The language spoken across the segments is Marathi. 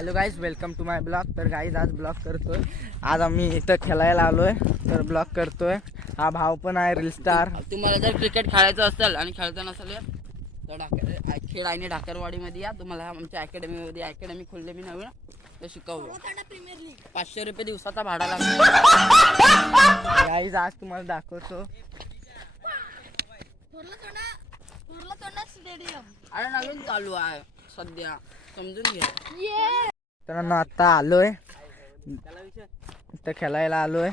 Hello guys, welcome to my blog. तर गाईज आज ब्लॉग करतोय. आज आम्ही इथं खेळायला आलोय, तर ब्लॉग करतोय. हा भाव पण आहे रील स्टार. तुम्हाला जर क्रिकेट खेळायचं असेल आणि खेळता नसेल तर खेळ आणि ढाकरवाडीमध्ये या. तुम्हाला आमच्या अकॅडमीमध्ये अकॅडमी खोलले मी नवीन, तर शिकवू. 500 रुपये दिवसाचा भाडा लागतो. गाईज आज तुम्हाला दाखवतो. अरे नवीन चालू आहे सध्या, समजून घ्या. तर आता आलोय इथं खेळायला आलोय.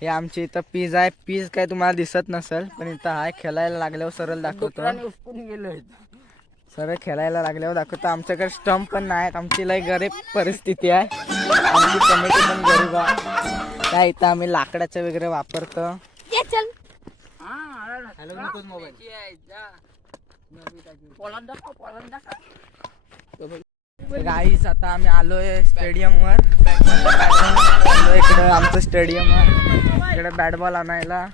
हे आमची इथं पीज आहे. पीज काय तुम्हाला दिसत नसेल, पण इथं आहे. खेळायला लागल्यावर सरळ दाखवतो. सरळ खेळायला लागल्यावर दाखवतो. आमच्याकडे स्टंप पण नाही. आमची लय गरीब परिस्थिती आहे. आमची कमिटी पण गरीब आहे. काय इथं आम्ही लाकडाचं वगैरे वापरतो. गाईस आता आम्ही आलोय स्टेडियमवर. इकडं आमचं स्टेडियम आहे. इकडे बॅट बॉल आणायला.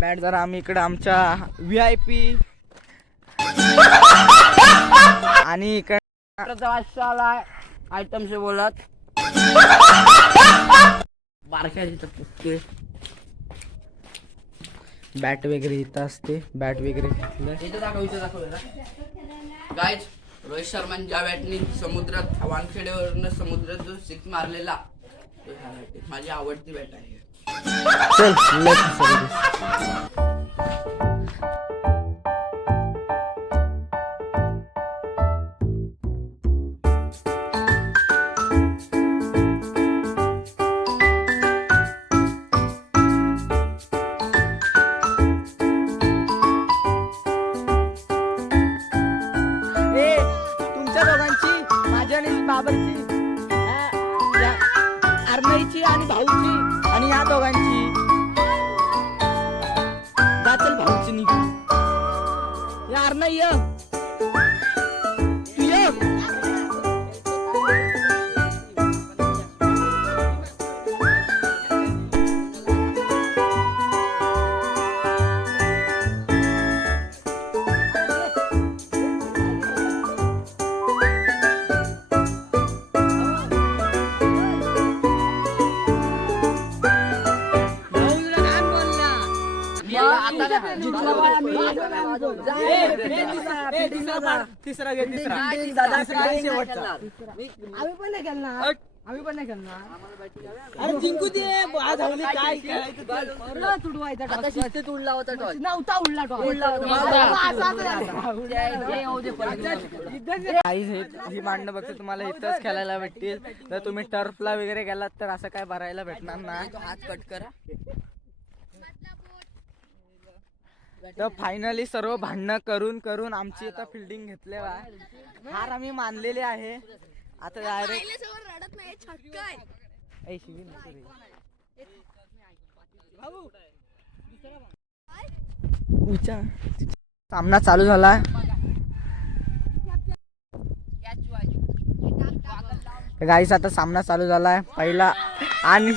बॅट जरा आम्ही इकडे आमच्या VIP आणि इकडे आयटमशी बोलत बारक्या बॅट वगैरे इथं असते. बॅट वगैरे इथं दाखव गाईज. रोहित शर्माने ज्या बॅटनी समुद्रात वानखेडेवरनं समुद्रात जो सिक्स मारलेला, माझी आवडती बॅट आहे. चल बाबरची, अर्नईची आणि भाऊची आणि या दोघांची. जाचल भाऊची निघू. या अर्नई ये. तू ये. तिसरा घे. तिसरा आम्ही पण नाही खेळणार. आम्ही पण नाही खेळणार. अरे जिंकू दे. आज हवली काय खेळायचं तुडवायचा. आता शिस्तीत उडला होता टॉस. नव्हता उडला ही मांडणं बघते तुम्हाला इथंच खेळायला भेटतील. जर तुम्ही टर्फला वगैरे गेलात तर असं काय भरायला भेटणार नाही. हात कट करा. तर फायनली सर्व भांडणं करून करून आमची आता फिल्डिंग घेतलेला आहे. हार आम्ही मानलेले आहे. आता डायरेक्ट सामना चालू झाला. गाईस आता सामना चालू झालाय पहिला. आणि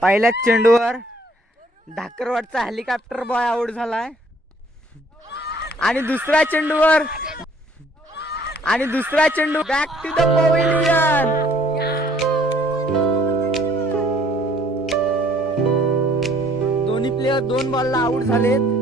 पहिल्याच चेंडूवर ढाकरवाडचा हेलिकॉप्टर बॉय आउट झालाय. आणि दुसऱ्या चेंडू बॅक टू द पवेलियन. दोन्ही प्लेयर 2 बॉलला आउट झालेत.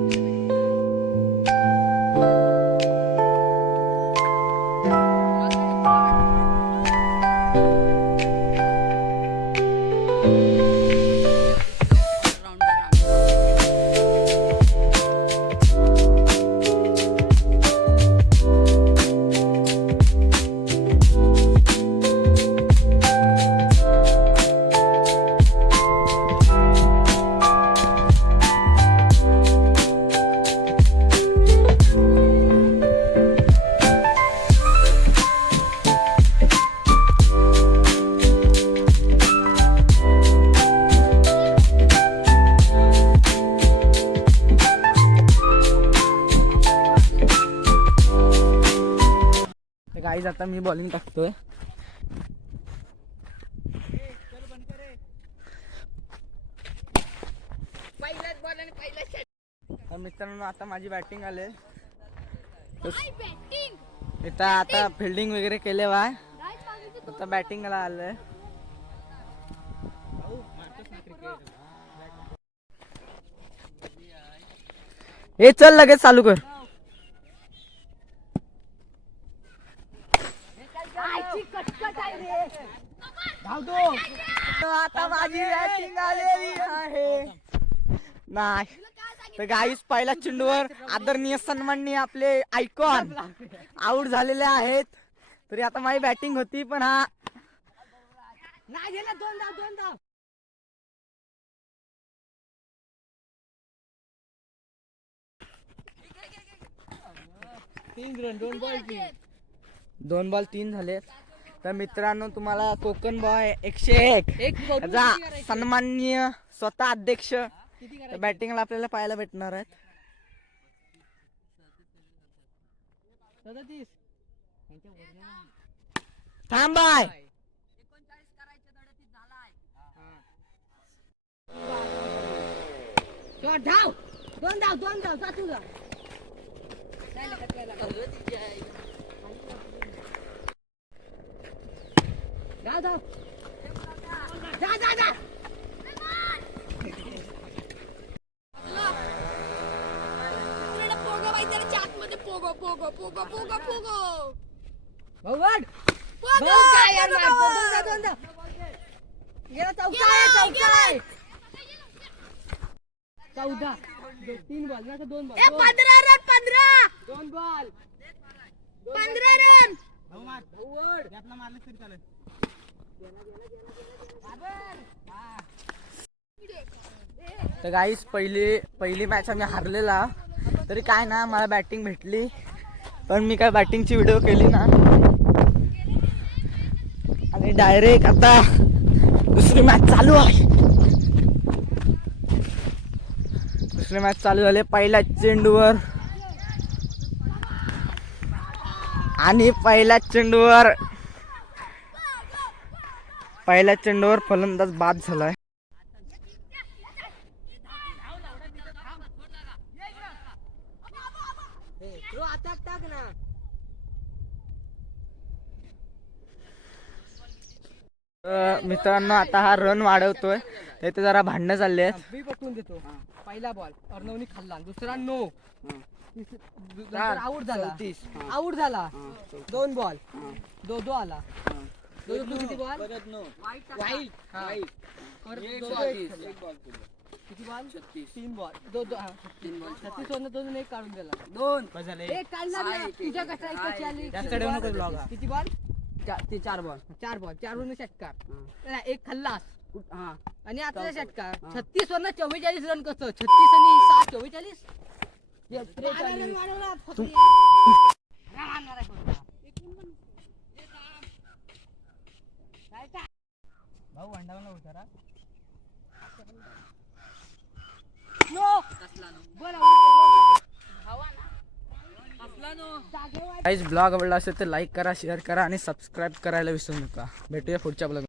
गाईज आता मी बॉलिंग टाकतोय. पहिल्याच बॉल तर मित्रांनो आता माझी बॅटिंग आले इथं आता फिल्डिंग वगैरे केले वा आता बॅटिंगला आलंय. हे चल लगेच चालू कर. आता माझी बॅटिंग आलेली आहे. नाही तर गाईस पहिल्या चेंडूवर आदरणीय सन्माननीय आपले आयकॉन आउट झालेले आहेत. तरी आता माझी बॅटिंग होती पण हा नाही गेला. 2 धाव. दोन बॉल 3 झाले. तर मित्रांनो तुम्हाला कोकण बॉय 101 जा सन्माननीय स्वतः अध्यक्ष बॅटिंगला आपल्याला पाहायला भेटणार आहेत. थांब बाय. धाव 2 धाव जा तुझा. धाव जा. चौदा 3 बॉल ना 2 बॉल 15 रन 2 बॉल 15 रन. तर गाईस पहिली मॅच आम्ही हारलेला. तरी काय ना मला बॅटिंग भेटली पण मी काय बॅटिंगची व्हिडिओ केली ना. आणि डायरेक्ट आता दुसरी मॅच चालू आहे. दुसरी मॅच चालू झाली पहिल्या चेंडूवर आणि पहिल्या चेंडूवर फलंदाज बाद झालाय. मित्रांनो आता हा रन वाढवतोय. इथे जरा भांडणं चालले आहेत. मी पटवून देतो. पहिला बॉल अर्णवनी खाल्ला. दुसरा नो. आउट झाला 2 बॉल 2 आला. किती बॉल वाईट किती बॉल 3 बॉल 2 36 वरनं 2 1 काढून दिला. 2 एक काढला ना. तुझ्या कसा किती बॉल 4 बॉल 4 वरनं षटकार. एक खाल्लास आणि आता षटकार. 36 वरनं 44 रन. कसं 36 आणि 7 44 ब्लॉग आवडला असेल तर लाईक करा, शेअर करा आणि सबस्क्राईब करायला विसरू नका. भेटूया पुढच्या ब्लॉग.